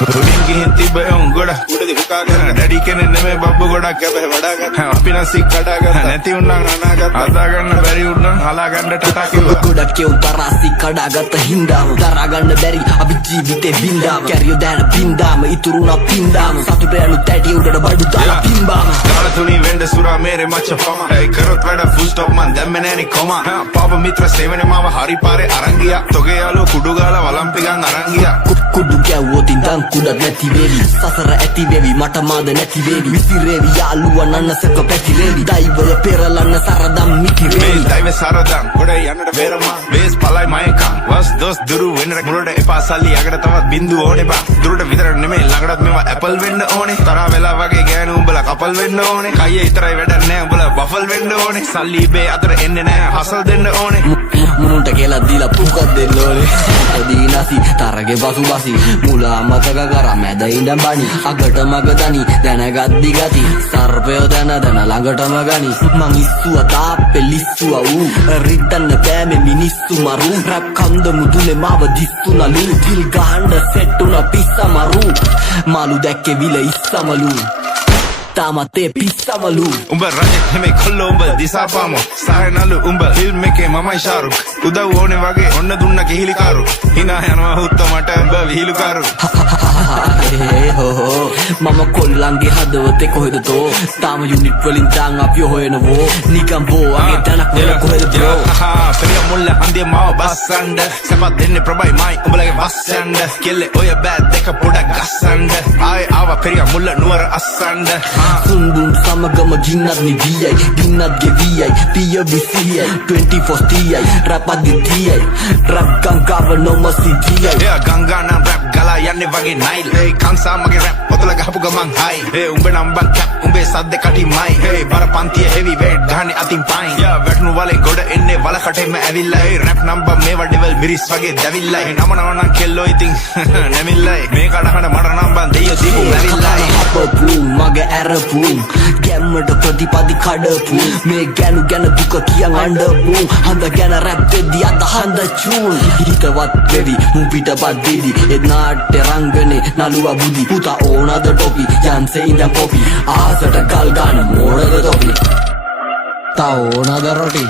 උඩින් ගිහින් තිබ්බ උන් ගොඩක් උඩදී හුකාගෙන ඩැඩි කෙනෙක් නෙමෙයි බබ්බු ගොඩක් කැපේ වඩාගන්න අපි නැසි කඩාගන්න නැති උන්නම් නනාගන්න හදාගන්න බැරි උන්නම් හලාගන්න ටටා කිව්වා ගොඩක් ඒ උතරාසි කඩාගත්ත හින්දාම දරාගන්න බැරි අපි ජීවිතේ බින්දාම කැරියෝ දැන බින්දාම ඉතුරුනා පින්දාම සතුට යනු තැටි උඩට බඩු දාලා පින්බාම කාල තුනී වෙන්න සුරා මේරේ මච්ච පම ඒ කරොත් වැඩ ෆුල් ස්ටොප් මන් දැම්මේ නෑනේ කොමා පාප මිත්‍ර සේවනේ මාව හරි පාරේ අරන් ගියා තොගේ යාළුවෝ කුඩු ගාලා වලම්පිකන් අරන් ගියා කුඩු ගැව්වොත් ඉඳන් කුඩක් නැති වේවි සසර ඇති වේවි මට මාද නැති වේවි විසිරේවි යාළුවා නන්නසක පැතිරේවි දෛවය පෙරලන්න සරදම් මිකිරේවි දෛව සරදම් ගොඩ යන්නට බේරමා වේස් පලයි මයකම් වස් දොස් දුරු වෙන්නට මුලට එපා සල්ලි යකට තවත් බින්දු ඕනේ බා දුරට විතර නෙමෙයි ළඟටත් මේවා ඇපල් වෙන්න ඕනේ තරහ වෙලා වගේ ගෑනු උඹලා කපල් වෙන්න ඕනේ කයියේ විතරයි වැඩක් නෑ උඹලා බෆල් වෙන්න ඕනේ සල්ලි බේ අතර එන්නේ නෑ හසල් දෙන්න ඕනේ මුනුන්ට කියලා දීලා පුකක් දෙන්න ඕනේ දීනසි තරගේ පසුබසි මුලා මතක කරා මැද ඉඳන් බණි අගට මග දනි දැනගත් දිගති සර්පය දැන ළඟටම ගනි මං ඉස්සුව තාප්පේ ලිස්සුව ඌ රිද්දන්න බෑමේ මිනිස්සු මරු රැප් කන්ද මුදුනේ මාව දිස්තුනලු දිල් ගහන්න සෙට්ටුන පිස්සමරු මාළු දැක්කේ විල ඉස්සමලු තාමත් ඒ පිස්සමලු උඹ රජෙක් නෙමෙයි කොල්ලෝ උඹ දිසාපාමෝ සායනලු උඹ ෆිල්ම් එකේ මමයි ශාරුක් උදව් ඕනේ වගේ ඔන්න දුන්න කිහිලි කාරු hina යනවා හුත්ත මට උඹ විහිළු කාරු හෝ මම කොල්ලන්ගේ හදවතේ කොහෙද තෝ තාම යුනිට් වලින් දාන් අපි හොයනවෝ නිකම් බෝ අගේ දනක් වල කොහෙද බ්‍රෝ පෙරිය මුල්ල හන්දිය මාව බස්සන්න සපත් දෙන්නේ ප්‍රබයි මයි උඹලගේ වස්සන්න කෙල්ලේ ඔය බෑත් දෙක පොඩක් ගස්සන්න ආයේ ආවා පෙරිය මුල්ල නුවර අස්සන්න සුන්දුම් සමගම ගින්නත් නිවියයි ගින්නත් ගෙවියයි පිය විසියයි 24 තියයි රැප් අදිතියයි රැප් ගංගාව නොමසිතියයි එයා ගංගා නම් රැප් ගලා යන්නේ වගේ නයිල් ඒ කංසා මගේ රැප් පොතල ගහපු ගමන් හයි ඒ උඹ නම් බන් කැප් උඹේ සද්ද කටිමයි ඒ බර පන්තිය හෙවි වේට් ගහන්නේ අතින් පයින් යා වැටුණු වලේ ගොඩ එන්නේ වලකටෙම ඇවිල්ලා ඒ රැප් නම්බර් මේවා ඩෙවල් මිරිස් වගේ දැවිල්ලා ඒ නම නම් කෙල්ලෝ ඉතින් නැමිල්ලයි මේ කඩහන මට නම් බන් දෙයියෝ දීපු වැවිල්ලයි අපපු මගේ ඇරපු ගැම්මට ප්‍රතිපදි කඩපු මේ ගැනු ගැන දුක කියන් අඬපු හඳ ගැන රැප් දෙද්දි අද හඳ චූන් හිතවත් වෙවි මුන් පිටපත් දෙදි ඒ නාට්‍ය රංගනේ නළුවා බුදි පුතා ඕනද ටොපි යන්සේ ඉඳන් කොපි ආසට ගල් ගන්න මෝඩද තොපි තා ඕනද රොටි